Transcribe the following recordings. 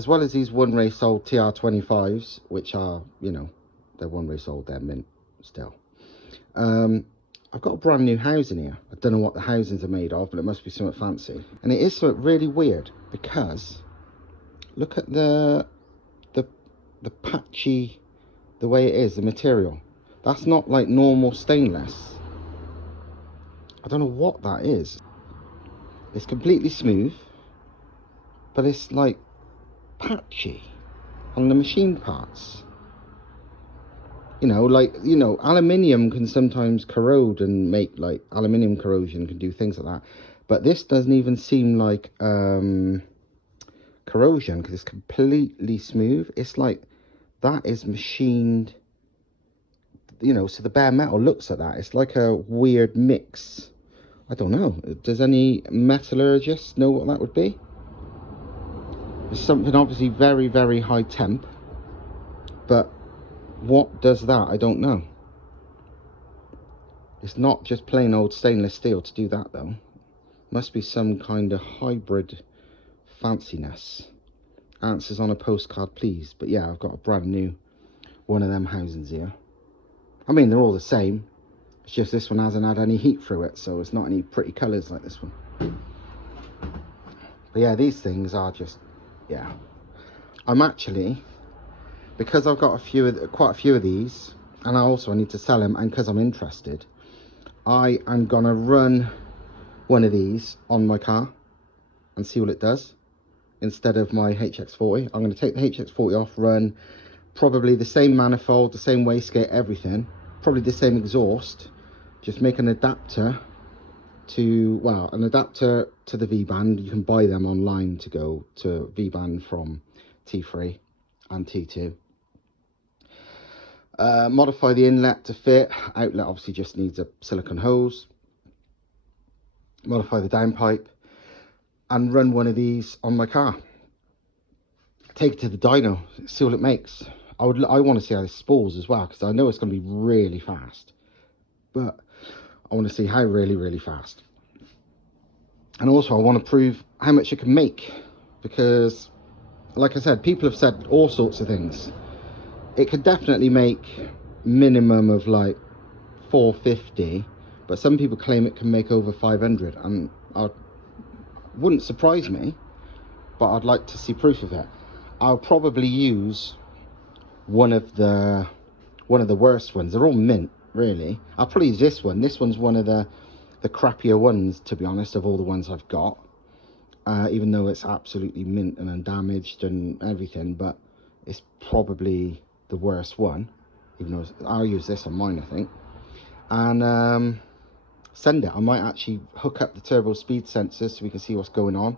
as well as these one race old TR25s, which are, you know, they're one race old, they're mint still. I've got a brand new housing here. I don't know what the housings are made of, but it must be something fancy. And it is something really weird, because look at the patchy, the way it is, the material. That's not like normal stainless. I don't know what that is. It's completely smooth, but it's like patchy on the machine parts. You know, like, you know, aluminium can sometimes corrode and make, like, aluminium corrosion can do things like that. But this doesn't even seem like corrosion, because it's completely smooth. It's like that is machined, you know, so the bare metal looks like that. It's like a weird mix. I don't know. Does any metallurgist know what that would be? It's something obviously very, very high temp, but what does that? I don't know. It's not just plain old stainless steel to do that, though. Must be some kind of hybrid fanciness. Answers on a postcard, please. But yeah, I've got a brand new one of them housings here. I mean, they're all the same. It's just this one hasn't had any heat through it, so it's not any pretty colours like this one. But yeah, these things are just, yeah. I'm actually, because I've got quite a few of these, and I need to sell them, and because I'm interested, I am gonna run one of these on my car and see what it does instead of my HX40. I'm going to take the HX40 off, run probably the same manifold, the same wastegate, everything, probably the same exhaust, just make an adapter to, well, an adapter to the V-band. You can buy them online to go to V-band from T3 and T2. Modify the inlet to fit. Outlet obviously just needs a silicone hose. Modify the downpipe and run one of these on my car. Take it to the dyno, see what it makes. I want to see how it spools as well, because I know it's going to be really fast, but I want to see how really fast. And also I want to prove how much it can make, because like I said, people have said all sorts of things. It could definitely make minimum of like 450, but some people claim it can make over 500, and wouldn't surprise me, but I'd like to see proof of it. I'll probably use one of the worst ones. They're all mint, really. I'll probably use this one. This one's one of the crappier ones, to be honest, of all the ones I've got. Even though it's absolutely mint and undamaged and everything, but it's probably the worst one. Even though I'll use this on mine, I think. And send it. I might actually hook up the turbo speed sensor so we can see what's going on.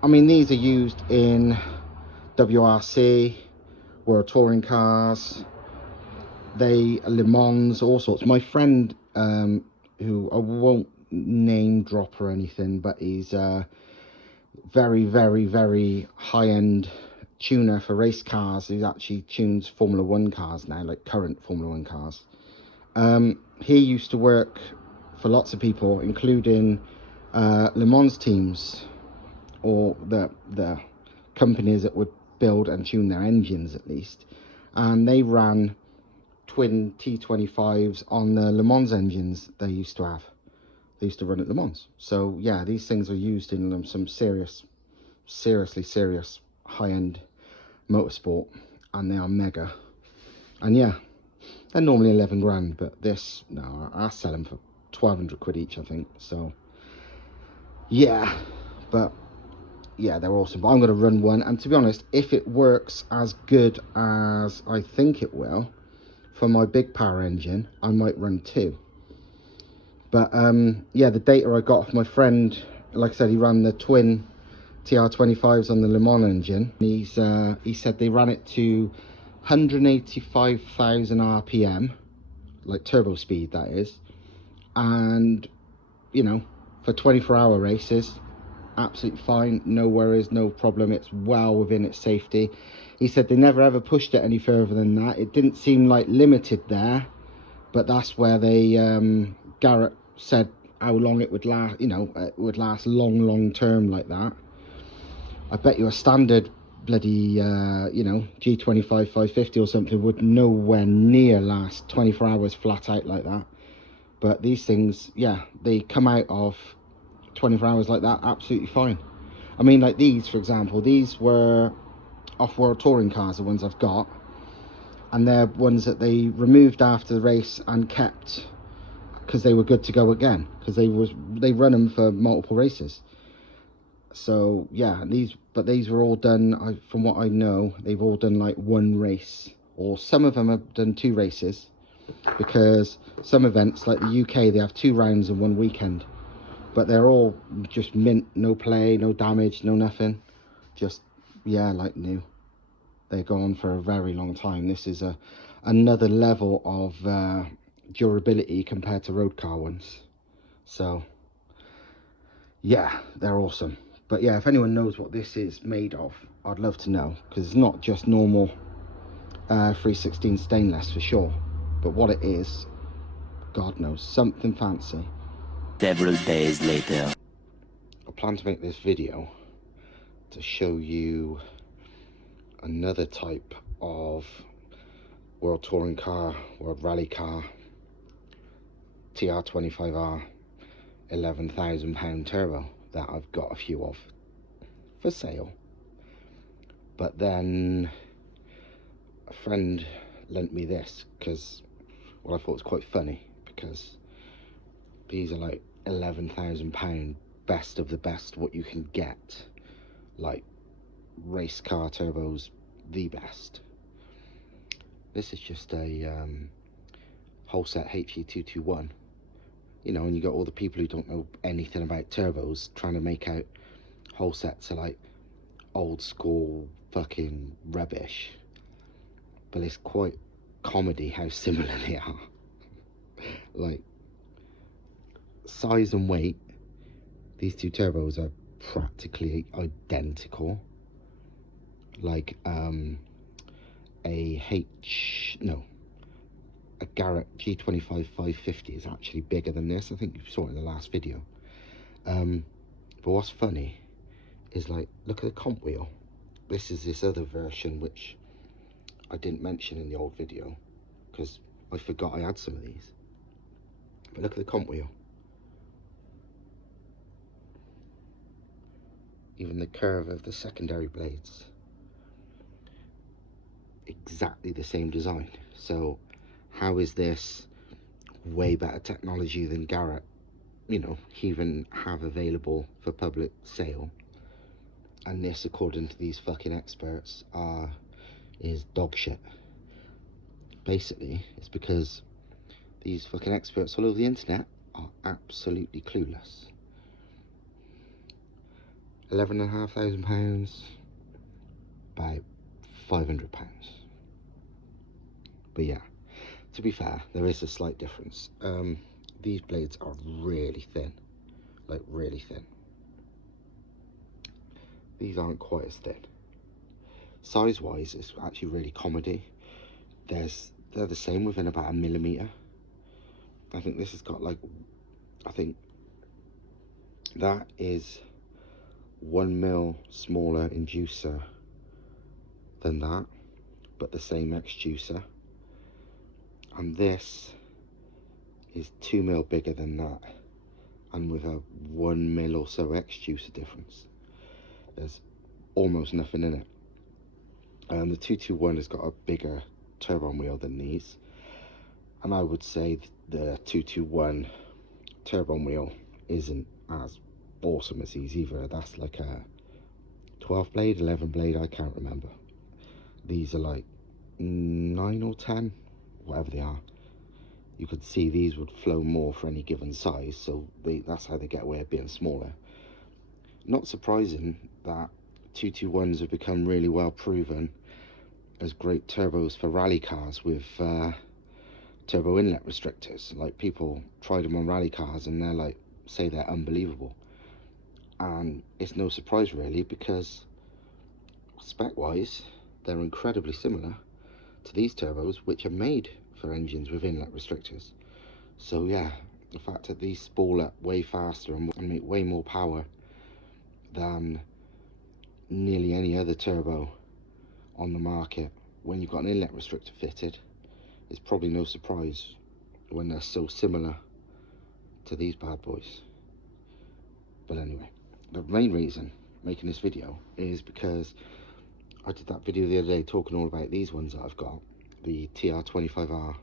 I mean, these are used in WRC, World Touring Cars, Le Mans, all sorts. My friend, who I won't name drop or anything, but he's a very high-end tuner for race cars. He actually tunes Formula 1 cars now, like current Formula 1 cars. He used to work for lots of people, including Le Mans teams, or the companies that would build and tune their engines, at least. And they ran twin T25s on the Le Mans engines they used to have. They used to run at Le Mans. So yeah, these things are used in some seriously serious high-end motorsport, and they are mega. And yeah, they're normally 11 grand, but this, no, I sell them for 1,200 quid each, I think. So yeah, but yeah, they're awesome. But I'm going to run one, and to be honest, if it works as good as I think it will for my big power engine, I might run two. But yeah, the data I got off my friend, like I said, he ran the twin TR25s on the Le Mans engine. He said they ran it to 185,000 RPM, like turbo speed, that is. And, you know, for 24-hour races, absolutely fine, no worries, no problem. It's well within its safety. He said they never ever pushed it any further than that. It didn't seem like limited there, but that's where they Garrett said how long it would last. You know, it would last long term like that. I bet you a standard bloody, you know, G25 550 or something would nowhere near last 24 hours flat out like that. But these things, yeah, they come out of 24 hours like that absolutely fine. I mean, like these, for example, these were off-world touring cars, the ones I've got, and they're ones that they removed after the race and kept because they were good to go again, because they run them for multiple races. So yeah, these were all done, from what I know, they've all done like one race, or some of them have done 2 races, because some events like the UK, they have 2 rounds in one weekend, but they're all just mint, no play, no damage, no nothing, just, yeah, like new. They go on for a very long time. This is another level of durability compared to road car ones. So yeah, they're awesome. But yeah, if anyone knows what this is made of, I'd love to know, because it's not just normal 316 stainless for sure, but what it is, God knows, something fancy. Several days later, I plan to make this video to show you another type of world touring car, world rally car, TR25R, £11,000 turbo that I've got a few of for sale. But then a friend lent me this because, well, I thought it was quite funny, because these are like £11,000 best of the best what you can get, like race car turbos, the best. This is just a Holset HE221, you know, and you got all the people who don't know anything about turbos trying to make out Holsets are like old school fucking rubbish, but it's quite comedy how similar they are. Like size and weight, these 2 turbos are practically identical. Like a Garrett G25 550 is actually bigger than this. I think you saw it in the last video. But what's funny is, like, look at the comp wheel. This is this other version which I didn't mention in the old video because I forgot I had some of these. But look at the comp wheel. Even the curve of the secondary blades, exactly the same design. So how is this way better technology than Garrett, you know, even have available for public sale? And this, according to these fucking experts, is dog shit. Basically, it's because these fucking experts all over the internet are absolutely clueless. £11,500, about £500. But yeah, to be fair, there is a slight difference. These blades are really thin, like really thin. These aren't quite as thin. Size wise, it's actually really comedy. They're the same within about 1mm. I think this has got like, I think that is 1mm smaller inducer than that, but the same exducer. And this is 2mm bigger than that, and with a 1mm or so exducer difference. There's almost nothing in it. The 221 has got a bigger turbo wheel than these, and I would say the 221 turbo wheel isn't as awesome as these either. That's like a 12 blade, 11 blade, I can't remember. These are like 9 or 10, whatever they are. You could see these would flow more for any given size, so that's how they get away with being smaller. Not surprising that 221s have become really well proven as great turbos for rally cars with turbo inlet restrictors. Like, people tried them on rally cars and they're like, say they're unbelievable. And it's no surprise really, because spec wise they're incredibly similar to these turbos, which are made for engines with inlet restrictors. So yeah, the fact that these spool up way faster and make way more power than nearly any other turbo on the market. When you've got an inlet restrictor fitted, it's probably no surprise when they're so similar to these bad boys. But anyway, the main reason making this video is because I did that video the other day talking all about these ones that I've got, the TR25R,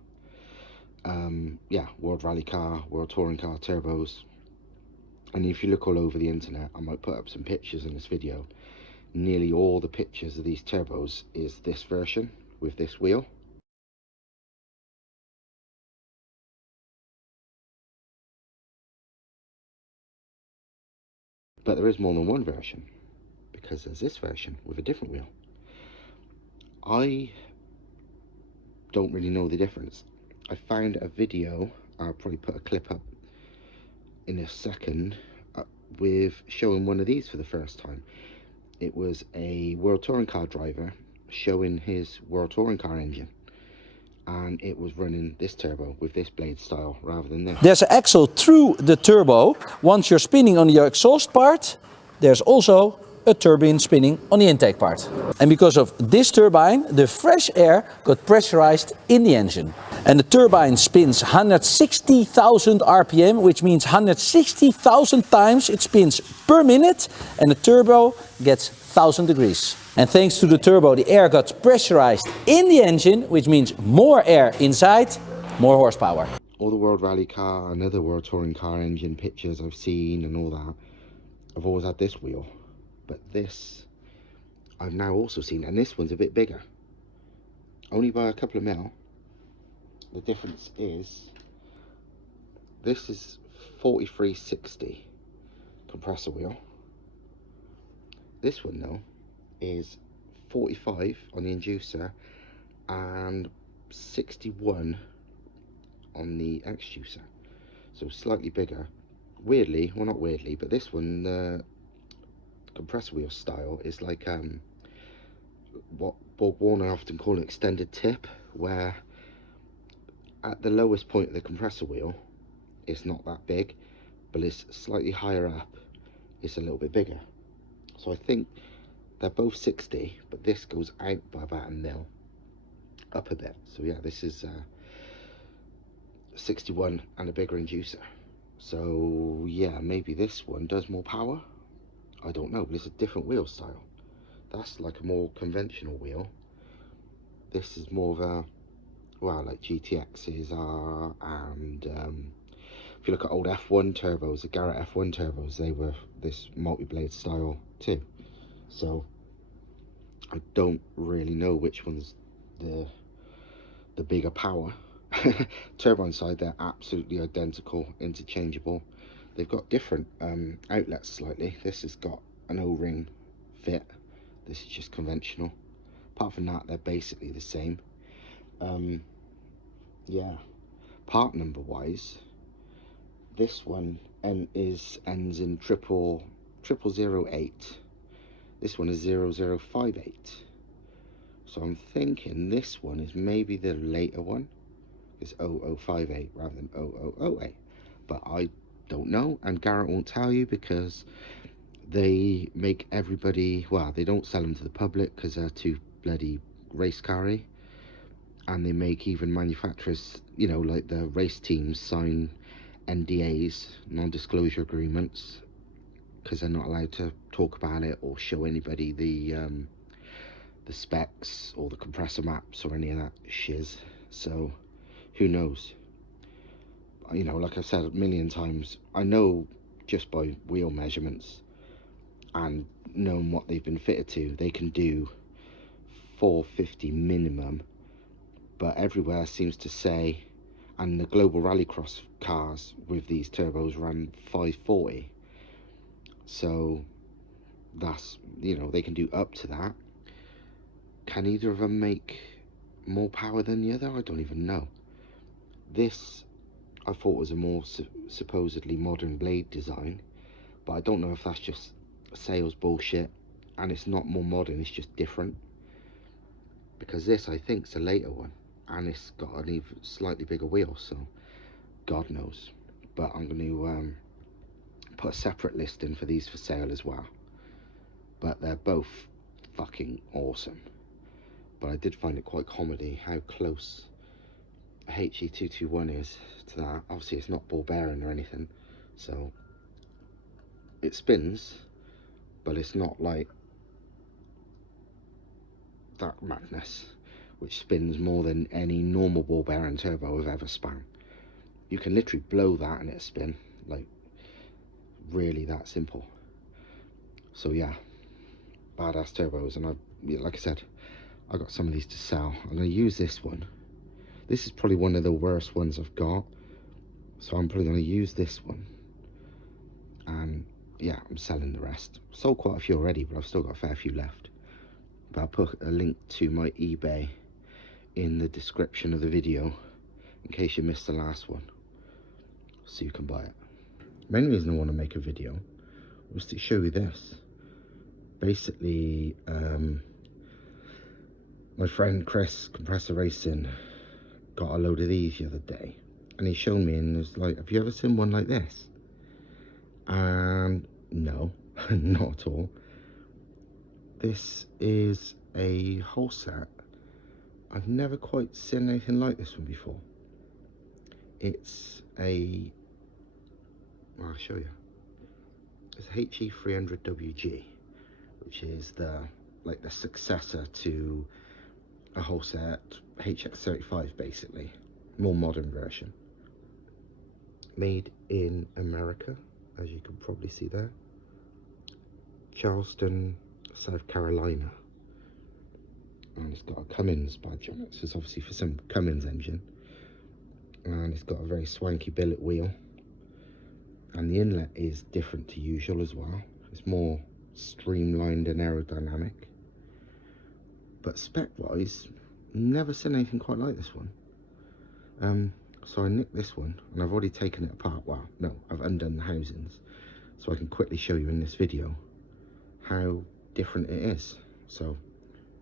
yeah, World Rally Car, World Touring Car turbos. And if you look all over the internet, I might put up some pictures in this video. Nearly all the pictures of these turbos is this version with this wheel. But there is more than one version, because there's this version with a different wheel. I don't really know the difference. I found a video, I'll probably put a clip up in a second, with showing one of these for the first time. It was a World Touring Car driver showing his World Touring Car engine, and it was running this turbo with this blade style rather than this. There's an axle through the turbo. Once you're spinning on your exhaust part, there's also a turbine spinning on the intake part. And because of this turbine, the fresh air got pressurized in the engine. And the turbine spins 160,000 RPM, which means 160,000 times it spins per minute, and the turbo gets 1000 degrees. And thanks to the turbo, the air got pressurized in the engine, which means more air inside, more horsepower. All the World Rally Car and other World Touring Car engine pictures I've seen and all that, I've always had this wheel. But this, I've now also seen, and this one's a bit bigger. Only by a couple of mil. The difference is, this is 4360 compressor wheel. This one though is 45 on the inducer and 61 on the exducer, so slightly bigger. Weirdly, well not weirdly, but this one, the compressor wheel style is like what Borg Warner often call an extended tip, where at the lowest point of the compressor wheel it's not that big, but it's slightly higher up, it's a little bit bigger. So I think they're both 60, but this goes out by about a mil, up a bit. So yeah, this is 61 and a bigger inducer. So yeah, maybe this one does more power, I don't know, but it's a different wheel style. That's like a more conventional wheel. This is more of a, well, like GTXs are, and if you look at old F1 turbos, the Garrett F1 turbos, they were this multi-blade style too. So I don't really know which one's the bigger power. Turbine side, they're absolutely identical, interchangeable. They've got different outlets slightly. This has got an O-ring fit, this is just conventional. Apart from that, they're basically the same. Yeah, part number wise, this one ends in 0008. This one is 0058. So I'm thinking this one is maybe the later one. It's 0058 rather than 0008. But I don't know, and Garrett won't tell you because they make everybody, well, they don't sell them to the public because they're too bloody race car-y. And they make even manufacturers, you know, like the race teams, sign NDAs, non-disclosure agreements, because they're not allowed to talk about it or show anybody the specs or the compressor maps or any of that shiz. So who knows? You know, like I've said a million times, I know just by wheel measurements and knowing what they've been fitted to, they can do 450 minimum, but everywhere seems to say, and the global rallycross cars with these turbos run 540. So that's, you know, they can do up to that. Can either of them make more power than the other? I don't even know. This I thought was a more supposedly modern blade design, but I don't know if that's just sales bullshit and it's not more modern, it's just different. Because this, I think, is a later one, and it's got an even slightly bigger wheel, so God knows. But I'm going to put a separate listing for these for sale as well. But they're they're both fucking awesome. But I did find it quite comedy how close a HE221 is to that. Obviously it's not ball bearing or anything, so it spins, but it's not like that madness, which spins more than any normal ball bearing turbo I've ever spun. You can literally blow that and it'll spin, like really that simple. So yeah, badass turbos. And like I said, I got some of these to sell. I'm going to use this one. This is probably one of the worst ones I've got, so I'm probably going to use this one. And yeah, I'm selling the rest. Sold quite a few already, but I've still got a fair few left. But I'll put a link to my eBay in the description of the video in case you missed the last one, so you can buy it. Main reason I want to make a video was to show you this. Basically, my friend Chris, Compressor Racing, got a load of these the other day, and he showed me and was like, have you ever seen one like this? And no, not at all. This is a Holset. I've never quite seen anything like this one before. It's a, well, I'll show you. It's H300WG, which is the successor to a Holset HX35, basically, more modern version. Made in America, as you can probably see there, Charleston, South Carolina, and it's got a Cummins badge on it, so it's obviously for some Cummins engine, and it's got a very swanky billet wheel, and the inlet is different to usual as well. It's more streamlined and aerodynamic, but spec wise, never seen anything quite like this one. So I nicked this one, and I've already taken it apart. Well, no, I've undone the housings, so I can quickly show you in this video how different it is. So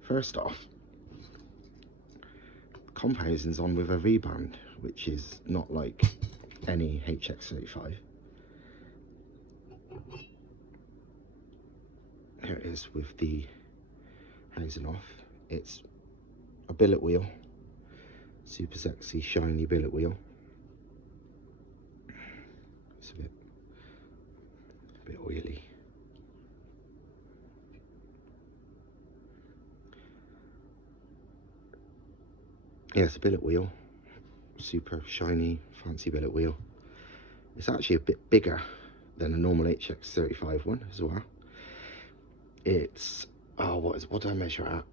first off, comp housing's on with a V-band, which is not like any HX35. Here it is with the housing off. It's a billet wheel, super sexy shiny billet wheel. It's a bit oily. Yeah, it's a billet wheel, super shiny, fancy billet wheel. It's actually a bit bigger than a normal HX35 one as well. It's, oh, what did I measure at?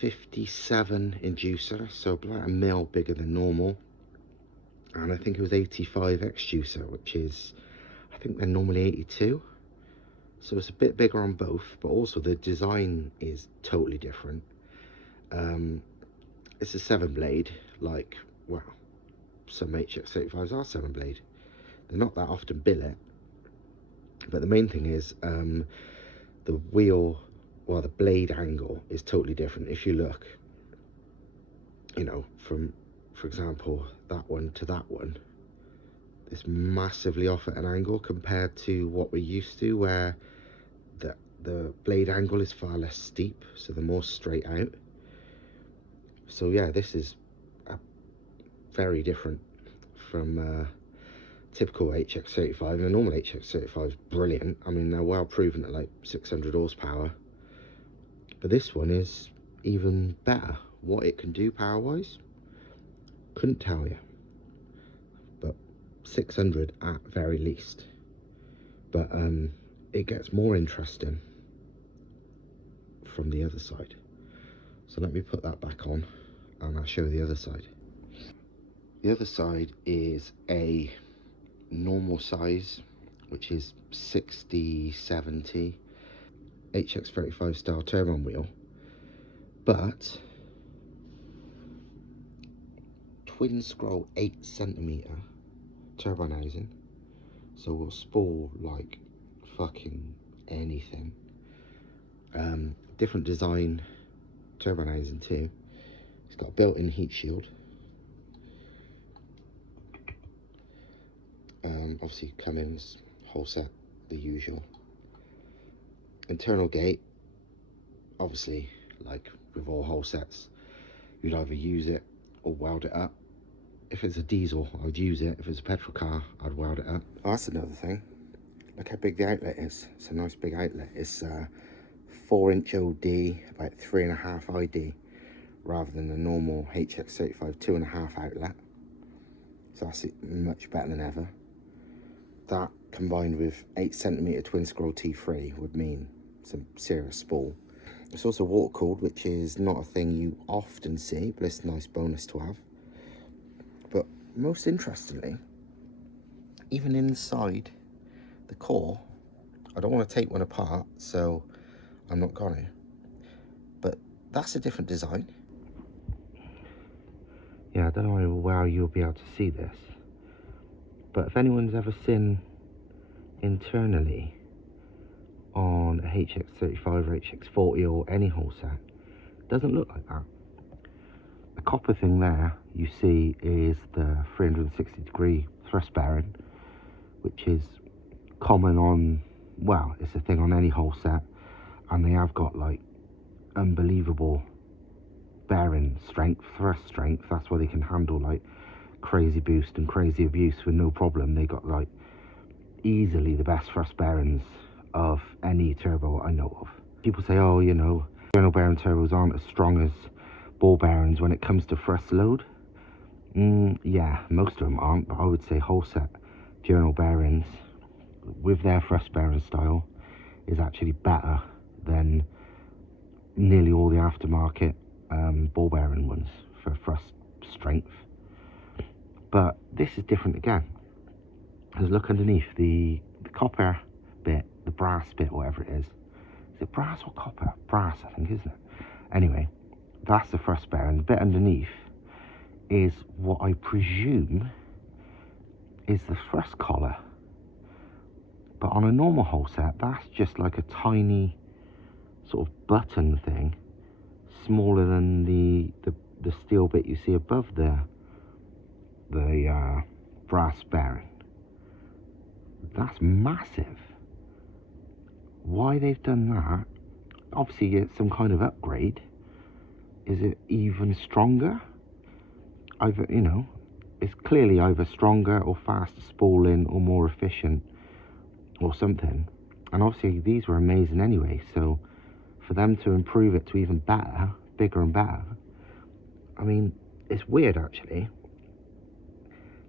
57 inducer, so about a mil bigger than normal. And I think it was 85 exducer, which is, I think they're normally 82. So it's a bit bigger on both, but also the design is totally different. It's a 7-blade, like, well, some HX35s are 7-blade. They're not that often billet, but the main thing is the wheel, well, the blade angle is totally different. If you look, you know, from, for example, that one to that one, it's massively off at an angle compared to what we're used to, where the blade angle is far less steep, so they're more straight out. So yeah, this is very different from typical HX35. And a normal HX35 is brilliant. I mean, they're well proven at like 600 horsepower, but this one is even better. What it can do power wise, couldn't tell you, but 600 at very least. But it gets more interesting from the other side. So let me put that back on and I'll show you the other side. The other side is a normal size, which is 60/70 HX35 style turbine wheel, but twin scroll 8cm turbine housing, so we'll spool like fucking anything. Different design turbine housing too. It's got a built-in heat shield. Obviously Cummins, Holset, the usual. Internal gate, obviously, like with all Holsets, you'd either use it or weld it up. If it's a diesel, I'd use it. If it's a petrol car, I'd weld it up. Oh, that's another thing. Look how big the outlet is. It's a nice big outlet. It's 4-inch OD, about 3.5 ID, rather than the normal HX35 2.5 outlet. So that's much better than ever. That combined with 8cm twin scroll T3 would mean some serious spool. It's also water cooled, which is not a thing you often see, but it's a nice bonus to have. But most interestingly, even inside the core, I don't want to take one apart, so I'm not going to. But that's a different design. Yeah, I don't know how well you'll be able to see this, but if anyone's ever seen internally on a HX35 or HX40 or any Holset, it doesn't look like that. The copper thing there you see is the 360-degree thrust bearing, which is common on, well, it's a thing on any Holset, and they have got like unbelievable bearing strength, thrust strength. That's why they can handle like crazy boost and crazy abuse with no problem. They got like easily the best thrust bearings of any turbo I know of. People say, oh, you know, journal bearing turbos aren't as strong as ball bearings when it comes to thrust load. Yeah, most of them aren't, but I would say Holset journal bearings with their thrust bearing style is actually better than nearly all the aftermarket ball bearing ones for thrust strength. But this is different again, because look underneath the copper bit, the brass bit, whatever it is it brass or copper? Brass, I think, isn't it? Anyway, that's the thrust bearing. The bit underneath is what I presume is the thrust collar, but on a normal Holset that's just like a tiny sort of button thing, smaller than the steel bit you see above the brass bearing. That's massive. Why they've done that? Obviously it's some kind of upgrade. Is it even stronger? Either, you know, it's clearly either stronger or faster spooling or more efficient or something. And obviously these were amazing anyway, so for them to improve it to even better, bigger and better, I mean, it's weird actually.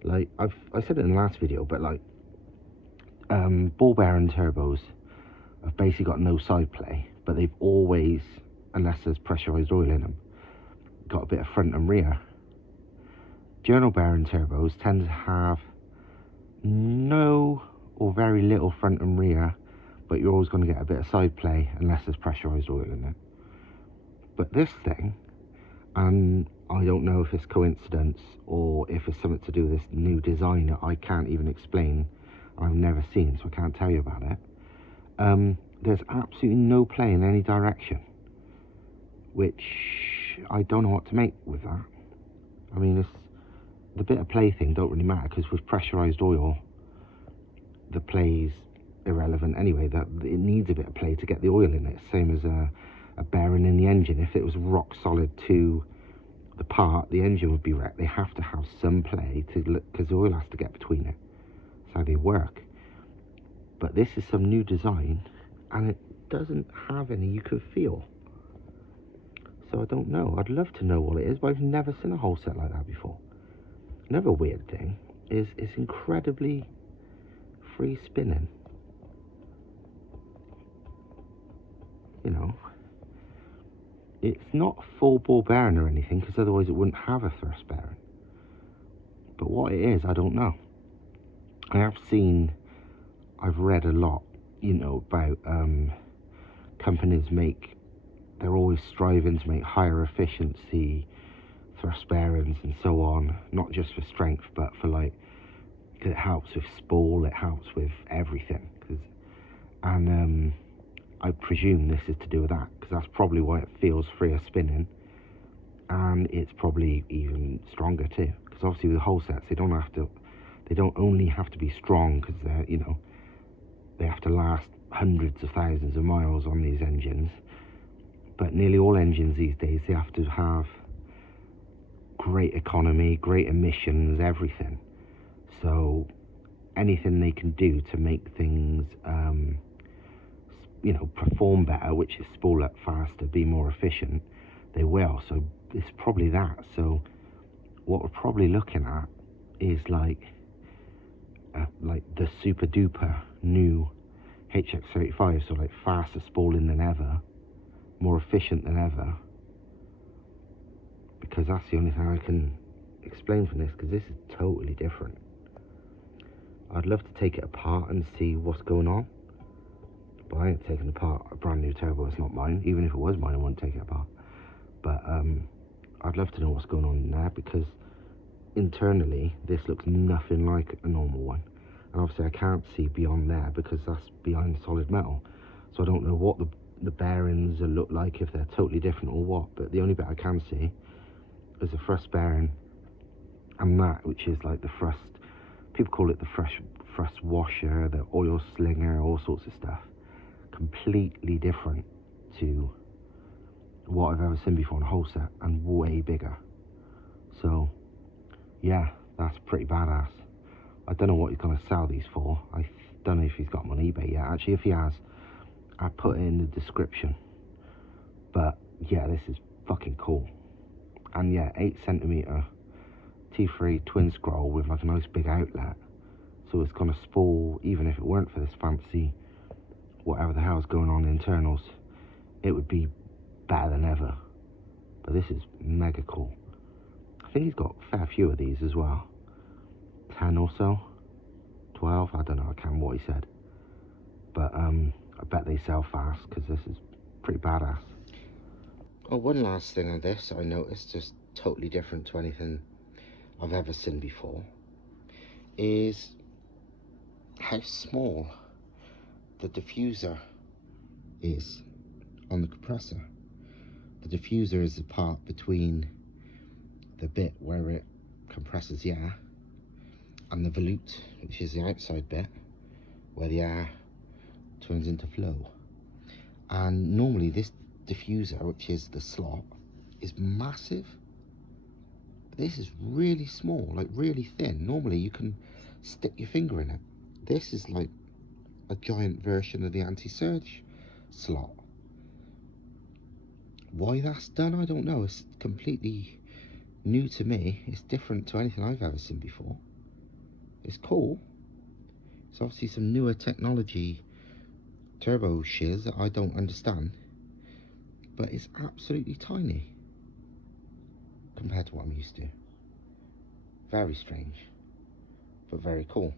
Like I said it in the last video, but like ball bearing turbos have basically got no side play, but they've always, unless there's pressurized oil in them, got a bit of front and rear. Journal bearing turbos tend to have no or very little front and rear, but you're always going to get a bit of side play unless there's pressurized oil in it. But this thing, and I don't know if it's coincidence or if it's something to do with this new design that I can't even explain, I've never seen, so I can't tell you about it. There's absolutely no play in any direction, which I don't know what to make with that. I mean, it's the bit of play thing don't really matter, because with pressurized oil the play's irrelevant anyway. That it needs a bit of play to get the oil in it, same as a bearing in the engine. If it was rock solid to the part, the engine would be wrecked. They have to have some play to, because the oil has to get between it. That's how they work. But this is some new design and it doesn't have any you can feel. So I don't know. I'd love to know what it is, but I've never seen a Holset like that before. Another weird thing is it's incredibly free spinning. You know, it's not full ball bearing or anything, because otherwise it wouldn't have a thrust bearing. But what it is, I don't know. I've read a lot, you know, about companies they're always striving to make higher efficiency thrust bearings and so on, not just for strength, but for like, because it helps with spool, it helps with everything. And I presume this is to do with that, because that's probably why it feels freer spinning, and it's probably even stronger too. Because obviously with Holsets, they don't only have to be strong, because they're, you know, they have to last hundreds of thousands of miles on these engines, but nearly all engines these days, they have to have great economy, great emissions, everything. So anything they can do to make things you know, perform better, which is spool up faster, be more efficient, they will. So it's probably that. So what we're probably looking at is like the super duper new HX35, so like faster spooling than ever, more efficient than ever, because that's the only thing I can explain from this, because this is totally different. I'd love to take it apart and see what's going on, but I ain't taking apart a brand new turbo. It's not mine. Even if it was mine, I wouldn't take it apart. But I'd love to know what's going on in there, because internally this looks nothing like a normal one, and obviously I can't see beyond there because that's behind solid metal, so I don't know what the bearings will look like, if they're totally different or what. But the only bit I can see is the thrust bearing and that, which is like the thrust, people call it the thrust washer, the oil slinger, all sorts of stuff. Completely different to what I've ever seen before on a Holset, and way bigger. So yeah, that's pretty badass. I don't know what he's going to sell these for. I don't know if he's got them on eBay yet. Actually, if he has, I'll put it in the description. But yeah, this is fucking cool. And yeah, 8cm T3 twin scroll with like a nice big outlet. So it's going to spool, even if it weren't for this fancy whatever the hell's going on in internals, it would be better than ever. But this is mega cool. I think he's got a fair few of these as well. 10 or so, 12, I don't know, I can't remember what he said. But I bet they sell fast, because this is pretty badass. Oh, one last thing on this I noticed, just totally different to anything I've ever seen before, is how small the diffuser is on the compressor. The diffuser is the part between the bit where it compresses the air and the volute, which is the outside bit where the air turns into flow. And normally this diffuser, which is the slot, is massive. This is really small, like really thin. Normally you can stick your finger in it. This is like a giant version of the anti-surge slot. Why that's done, I don't know. It's completely new to me. It's different to anything I've ever seen before. It's cool. It's obviously some newer technology turbo shiz that I don't understand, but it's absolutely tiny compared to what I'm used to. Very strange, but very cool.